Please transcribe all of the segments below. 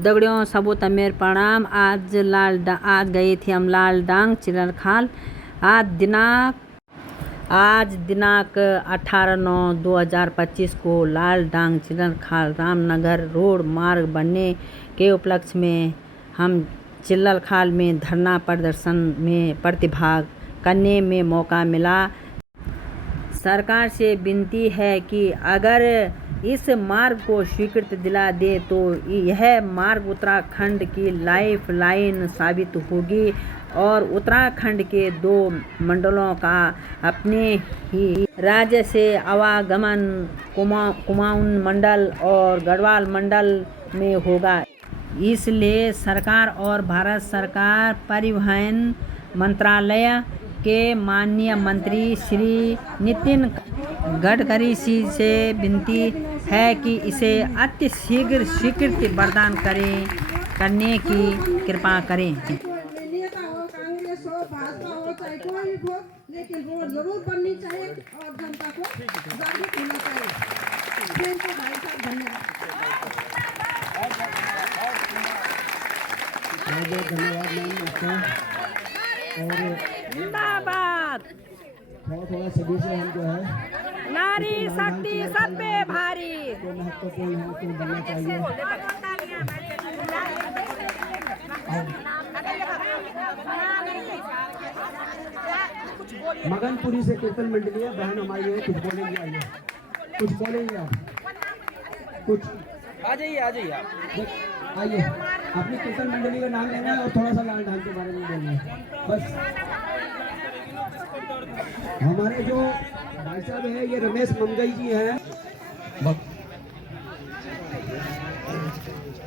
दगड़ियों सबूत मेर प्रणाम। आज गए थे हम लालडांग चिलरखाल। आज दिनांक 18/9/2025 को लालडांग चिलरखाल रामनगर रोड मार्ग बनने के उपलक्ष्य में हम चिलरखाल में धरना प्रदर्शन में प्रतिभाग करने में मौका मिला। सरकार से विनती है कि अगर इस मार्ग को स्वीकृति दिला दे तो यह मार्ग उत्तराखंड की लाइफ लाइन साबित होगी और उत्तराखंड के 2 मंडलों का अपने ही राज्य से आवागमन कुमाऊं मंडल और गढ़वाल मंडल में होगा। इसलिए सरकार और भारत सरकार परिवहन मंत्रालय के माननीय मंत्री श्री नितिन गडकरी जी से विनती है कि इसे अति शीघ्र स्वीकृति प्रदान करने की कृपा करें। नेता हो, कांग्रेस हो, भाजपा हो, चाहे कोई भी हो, लेकिन रोड जरूर बननी चाहिए और जनता को जागरूक होना चाहिए। भाई साहब धन्यवाद। धन्यवाद मैम आपका। और जिंदाबाद। थोड़ा सभी से हम जो है नारी शक्ति सब पे भारी जो महत्वपूर्ण है तो बनना चाहिए। मगनपुरी से कीर्तन मंडली है, बहन हमारी है, कुछ बोलेंगे आइए, कुछ बोलेंगे आप, कुछ आ जाइए आप आइए। अपनी कीर्तन मंडली का नाम लेना है और थोड़ा सा लालडांग के बारे में बोलना है बस। हमारे जो भाई साहब है ये रमेश मंगई जी हैं।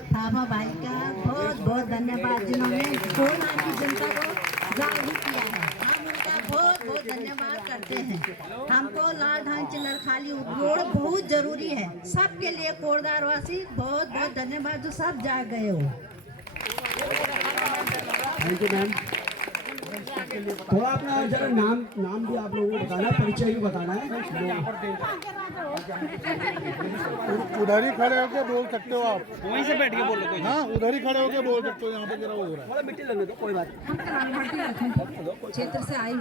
थापा भाई का बहुत बहुत धन्यवाद जिन्होंने कोरोना की जनता को जागरूक किया है। हम उनका बहुत बहुत धन्यवाद करते हैं। हमको लालडांग चिलरखाली रोड बहुत जरूरी है सबके लिए। कोटद्वार वासी बहुत बहुत धन्यवाद जो सब जाग गए हो। Thank you ma'am. थोड़ा अपना जरा नाम भी आप लोगों को बताना, परिचय भी बताना है। उधर ही खड़े होके बोल सकते हो आप, वहीं से बैठ के बोलो कोई। हाँ उधर ही खड़े होके बोल सकते हो। यहाँ पे गिरा हो रहा है, मिट्टी लगने दो, कोई बात नहीं। हम क्षेत्र से आए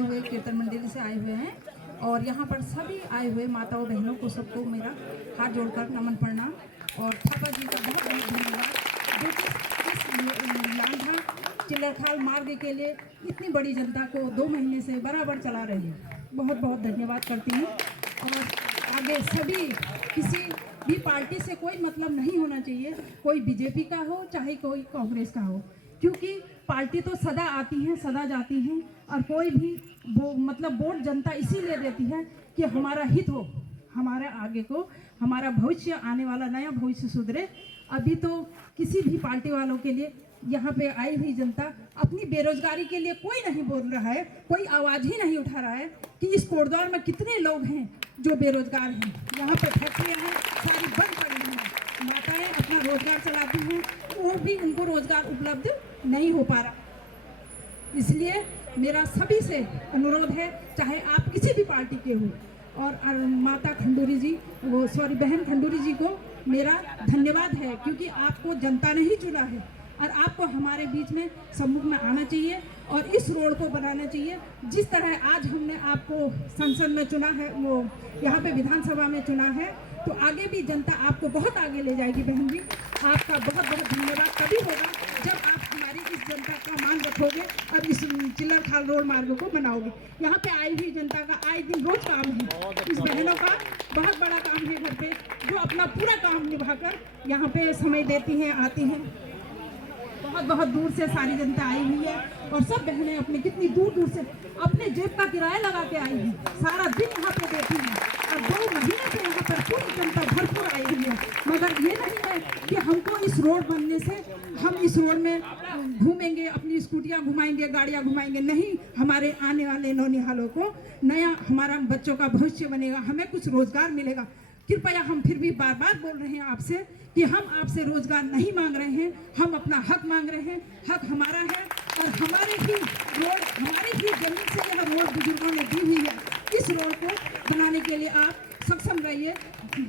हुए कीर्तन मंडली से आए हुए हैं और यहाँ पर सभी आए हुए माताओं बहनों को सबको मेरा हाथ जोड़कर नमन प्रणाम और थापा जी का बहुत बहुत धन्यवाद जो कि इस लालडांग चिलरखाल मार्ग के लिए इतनी बड़ी जनता को 2 महीने से बराबर चला रही है। बहुत बहुत धन्यवाद करती हूँ। और आगे सभी किसी भी पार्टी से कोई मतलब नहीं होना चाहिए, कोई बीजेपी का हो चाहे कोई कांग्रेस का हो, क्योंकि पार्टी तो सदा आती हैं सदा जाती हैं और कोई भी वोट जनता इसीलिए देती है कि हमारा हित हो, हमारे आगे को हमारा भविष्य आने वाला नया भविष्य सुधरे। अभी तो किसी भी पार्टी वालों के लिए यहाँ पे आई हुई जनता अपनी बेरोजगारी के लिए कोई नहीं बोल रहा है, कोई आवाज़ ही नहीं उठा रहा है कि इस कोटद्वार में कितने लोग हैं जो बेरोजगार हैं। यहाँ पे फैक्ट्रियाँ हैं सारी बंद पड़ी हैं, माताएं अपना रोजगार चलाती हैं और भी उनको रोजगार उपलब्ध नहीं हो पा रहा। इसलिए मेरा सभी से अनुरोध है, चाहे आप किसी भी पार्टी के हो, और माता खंडूरी जी बहन खंडूरी जी को मेरा धन्यवाद है क्योंकि आपको जनता ने ही चुना है और आपको हमारे बीच में सम्मुख में आना चाहिए और इस रोड को बनाना चाहिए। जिस तरह आज हमने आपको संसद में चुना है, वो यहाँ पे विधानसभा में चुना है, तो आगे भी जनता आपको बहुत आगे ले जाएगी। बहन जी आपका बहुत बहुत धन्यवाद तभी होगा जब आप हमारी इस जनता का मान रखोगे और इस चिलरखाल रोड मार्ग को बनाओगे। यहाँ पे आई हुई जनता का आए दिन रोज काम है, इस बहनों का बहुत बड़ा काम है घर पे, जो अपना पूरा काम निभाकर यहाँ पे समय देती हैं, आती हैं। बहुत बहुत दूर से सारी जनता आई हुई है और सब बहनें अपने कितनी दूर दूर से अपने जेब का किराया लगा के आई हैं, सारा दिन यहाँ पे बैठी हैं और 2 महीने से यहाँ पर पूरी जनता भरपूर आई हुई है। मगर ये नहीं है कि हमको इस रोड बनने से हम इस रोड में घूमेंगे, अपनी स्कूटियाँ घुमाएंगे, गाड़ियाँ घुमाएंगे, नहीं। हमारे आने वाले नौनिहालों को नया हमारा बच्चों का भविष्य बनेगा, हमें कुछ रोजगार मिलेगा। कृपया हम फिर भी बार बार बोल रहे हैं आपसे कि हम आपसे रोजगार नहीं मांग रहे हैं, हम अपना हक मांग रहे हैं। हक हमारा है और हमारे ही रोड, हमारी ही जमीन से यह रोड बुजुर्गों ने दी हुई है। इस रोड को बनाने के लिए आप सक्षम रहिए।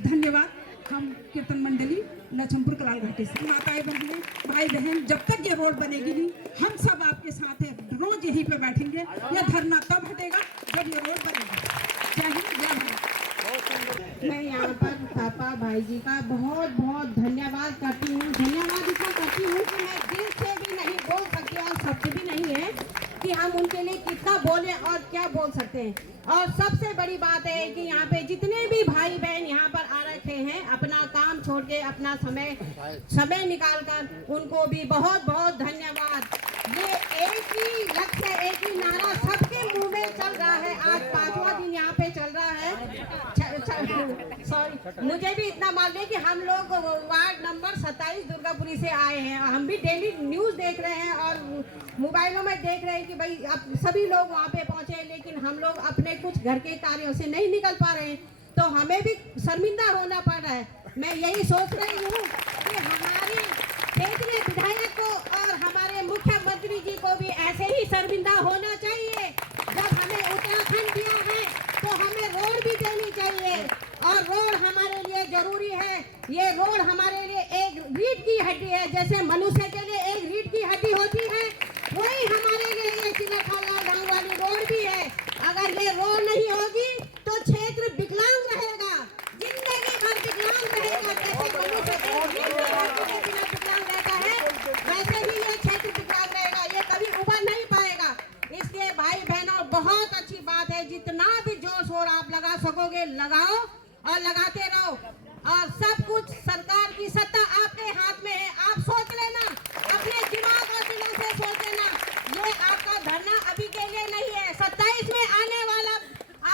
धन्यवाद। हम कीर्तन मंडली लछमपुर कलाल घाटी से माताएं बहनें भाई बहन, जब तक ये रोड बनेगी नहीं हम सब आपके साथ हैं, रोज यहीं पे बैठेंगे। यह धरना तब हटेगा जब ये रोड बनेगी। जय हिंद, जय भारत। मैं यहाँ पर पापा भाई जी का बहुत बहुत धन्यवाद करती हूँ। धन्यवाद इसलिए करती हूँ कि मैं दिल से भी नहीं बोल सकती और शब्द भी नहीं है कि हम उनके लिए कितना बोले और क्या बोल सकते हैं। और सबसे बड़ी बात है कि यहाँ पे जितने भी भाई बहन यहाँ पर आ रखे हैं, अपना काम छोड़ के अपना समय निकाल कर उनको भी बहुत बहुत धन्यवाद। ये एक ही लक्ष्य, एक ही नारा सबके मुंह में चल रहा है। आज 5वां दिन यहाँ पे चल रहा है। सॉरी, मुझे भी इतना मालूम है कि हम लोग वार्ड नंबर 27 दुर्गापुरी से आए हैं। हम भी डेली न्यूज़ देख रहे हैं और मोबाइलों में देख रहे हैं कि भाई अब सभी लोग वहाँ पे पहुँचे, लेकिन हम लोग अपने कुछ घर के कार्यों से नहीं निकल पा रहे हैं, तो हमें भी शर्मिंदा होना पड़ रहा है। मैं यही सोच रही हूँ कि हमारी क्षेत्रीय विधायक को और हमारे मुख्यमंत्री जी को भी ऐसे ही शर्मिंदा होना चाहिए। जब हमें उत्तराखंड दिया है तो हमें रोड भी देनी चाहिए, और रोड हमारे लिए जरूरी है। ये रोड हमारे लिए एक रीढ़ की हड्डी है। जैसे मनुष्य के लिए एक रीढ़ की हड्डी होती है, वही हमारे लिए ये चिल्लाखाला गाँव वाली रोड भी है। अगर ये रोड नहीं होगी तो क्षेत्र विकलांग रहेगा, जिंदगी भर विकलांग रहेगा। जैसे मनुष्य विकलांग रहता है, वैसे ही ये क्षेत्र विकलांग रहेगा, ये कभी उभर नहीं पाएगा। इसलिए भाई बहनों, बहुत अच्छी बात है, जितना भी जोर शोर आप लगा सकोगे लगाओ और लगाते रहो। और सब कुछ सरकार की सत्ता आपके हाथ में है। आप सोच लेना, अपने दिमाग और दिलों से सोच लेना। ये आपका धरना अभी के लिए नहीं है, 27 में आने वाला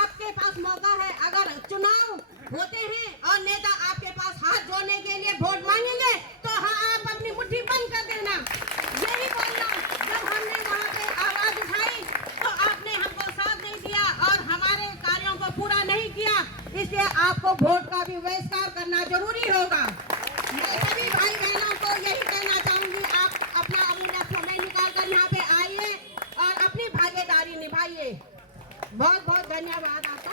आपके पास मौका है। अगर चुनाव होते हैं और नेता आपके पास हाथ जोड़ने के लिए वोट मांगेंगे तो हाँ, आप अपनी मुट्ठी बंद कर देना। यही बोलना, जब हमने वहाँ पे आवाज उठाई तो आपने हमको साथ नहीं दिया और हमारे कार्यों को पूरा नहीं किया, इसलिए आपको वोट का भी बहिष्कार करना जरूरी होगा। मैं सभी भाई बहनों को यही कहना चाहूंगी, आप अपना अमूल्य समय निकाल कर यहाँ पे आइए और अपनी भागीदारी निभाइए। बहुत बहुत धन्यवाद आपका।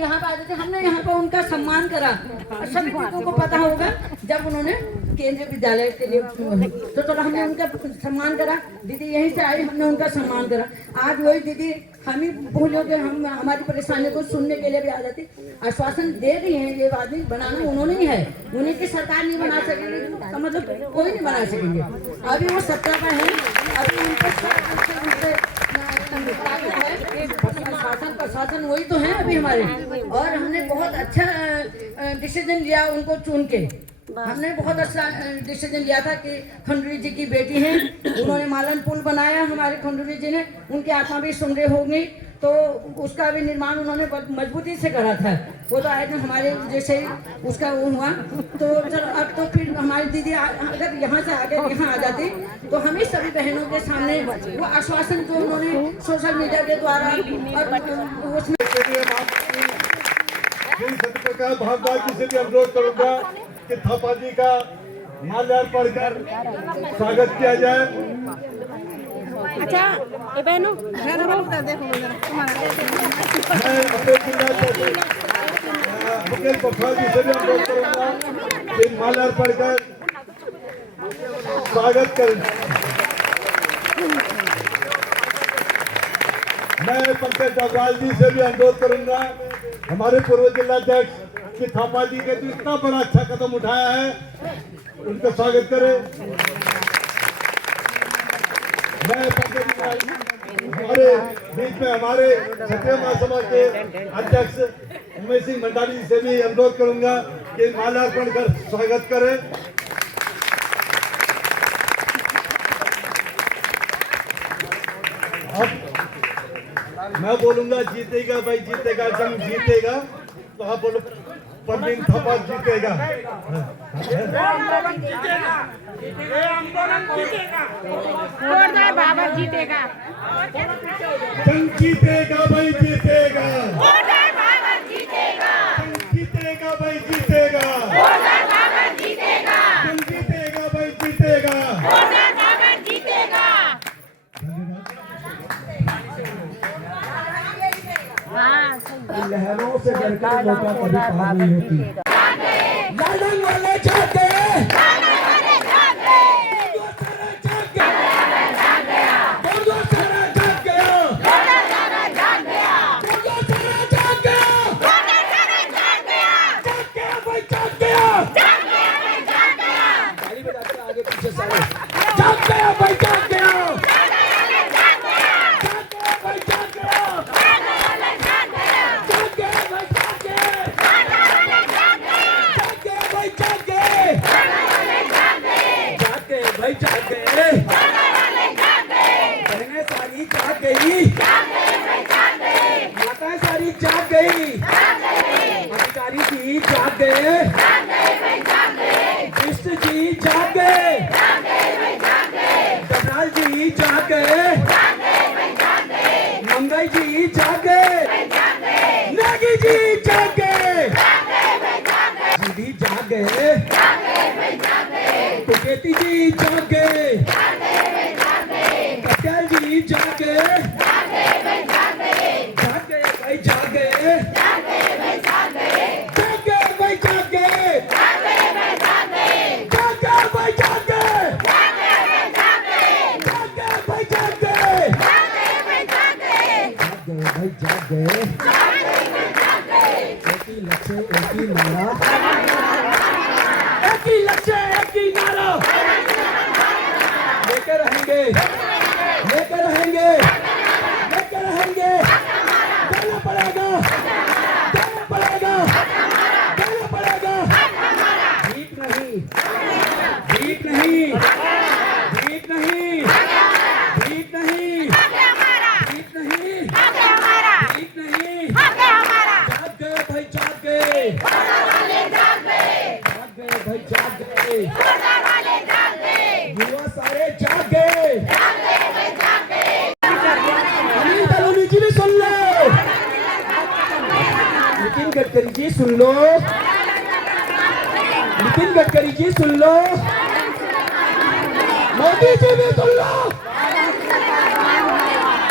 यहाँ पर आते थे, हमने यहाँ पर उनका सम्मान करा। सभी लोगों को पता होगा, जब उन्होंने केंद्रीय विद्यालय के लिए तो थोड़ा हमने उनका सम्मान करा। दीदी यहीं से आई, हमने उनका सम्मान करा। आज वही दीदी हम ही भूलो कि हम हमारी परेशानियों को सुनने के लिए भी आ जाती। आश्वासन दे रही हैं, ये आदमी बनाना उन्होंने ही है, उन्हीं की सरकार नहीं बना सकेगी तो मतलब कोई नहीं बना सकेंगे। अभी वो सत्ता पर है, अभी उनको प्रशासन वही तो है अभी हमारे। और हमने बहुत अच्छा डिसीजन लिया उनको चुन के। हमने बहुत अच्छा डिसीजन लिया था कि खंडूरी जी की बेटी हैं, उन्होंने मालन पुल बनाया हमारे खंडूरी जी ने, उनकी आत्मा भी सुमरे होगी, तो उसका भी निर्माण उन्होंने मजबूती से करा था। वो तो आए थे हमारे जैसे ही उसका वो हुआ, तो अब तो फिर हमारी दीदी अगर यहाँ से आगे यहाँ आ जाती तो हमें सभी बहनों के सामने वो आश्वासन जो उन्होंने सोशल मीडिया के द्वारा और उसमें भागदार से भी अनुरोध करूंगा कि थापा जी का माल्यार्पण कर स्वागत किया जाए। अच्छा ये बहनों मैं अपने मुकेश बफाल जी से भी अनुरोध करूंगा कि माल्यार्पण कर स्वागत करें। मैं पंकज डबराल जी से भी अनुरोध करूंगा, हमारे पूर्व जिलाध्यक्ष कि थापा जी के जो इतना बड़ा अच्छा कदम उठाया है, उनका स्वागत करें। मैं पंकज हमारे बीच में हमारे क्षत्रिय महासभा के अध्यक्ष उमेश सिंह भंडारी जी से भी अनुरोध करूंगा कि माल्यार्पण कर स्वागत करें। अब मैं बोलूंगा जीतेगा भाई जीतेगा, जंग जीतेगा, तो आप बोलो परवीन थापा जीतेगा। बाबा जीतेगा, जंग जीतेगा भाई जीतेगा, जीतेगा, जंग जीतेगा भाई जीतेगा, जंग जीतेगा भाई जीतेगा। लहरों से डरकर मौका कभी पार नहीं होती। जाग गया भाई, जाग गया, जाग गया भाई, जाग गया, जाग गया भाई, जाग गए, जाग गए भाई, जाग गए, जाग गए भाई, जाग गए, बहनें सारी जाग गई, माताएं सारी जाग गई, अधिकारी जी जाग गए, कृष्ण जी जाग गए, डबराल जी जाग गए, मंगई जी जाग गए, नागी जी जाग गए, जी भी जाग गए, कुकेती जी जाग गए, पटेल जी जाग गए, जाग गए भाई, जाग गए, जाग गए भाई, जाग गए, जाग गए भाई, जाग गए, जाग गए भाई, जाग गए, जाग गए भाई, जाग गए, एक ही लक्ष्य, एक ही नारा, एक ही लक्ष्य, एक ही नारा, लेकर रहेंगे, लेकर रहेंगे, लेकर रहेंगे, देना पड़ेगा, देना पड़ेगा, देना पड़ेगा, भीख नहीं, भीख नहीं, भीख नहीं, भीख नहीं, भीख नहीं, भीख नहीं, जाग गए भाई, जाग गए, जाग गए भाई, जाग गए, युवा सारे जाग गए, अनिल बलूनी जी भी सुन लो, नितिन गडकरी जी सुन लो, नितिन गडकरी जी सुन लो, मोदी जी भी सुन लो,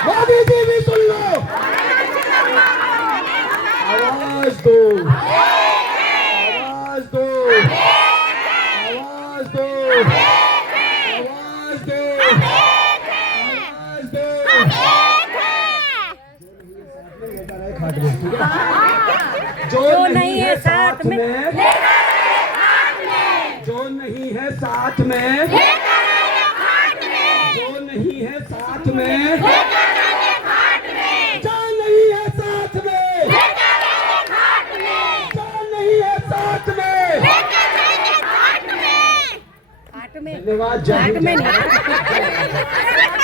मोदी जी भी सुन लो, आवाज दो, आवाज दो, आवाज दो, आवाज दो, आवाज दो, जो नहीं है साथ में, जो नहीं है साथ में, जो नहीं है साथ में, जो नहीं है साथ में, जो नहीं है साथ में, धन्यवाद, जय हिंद, जय भारत।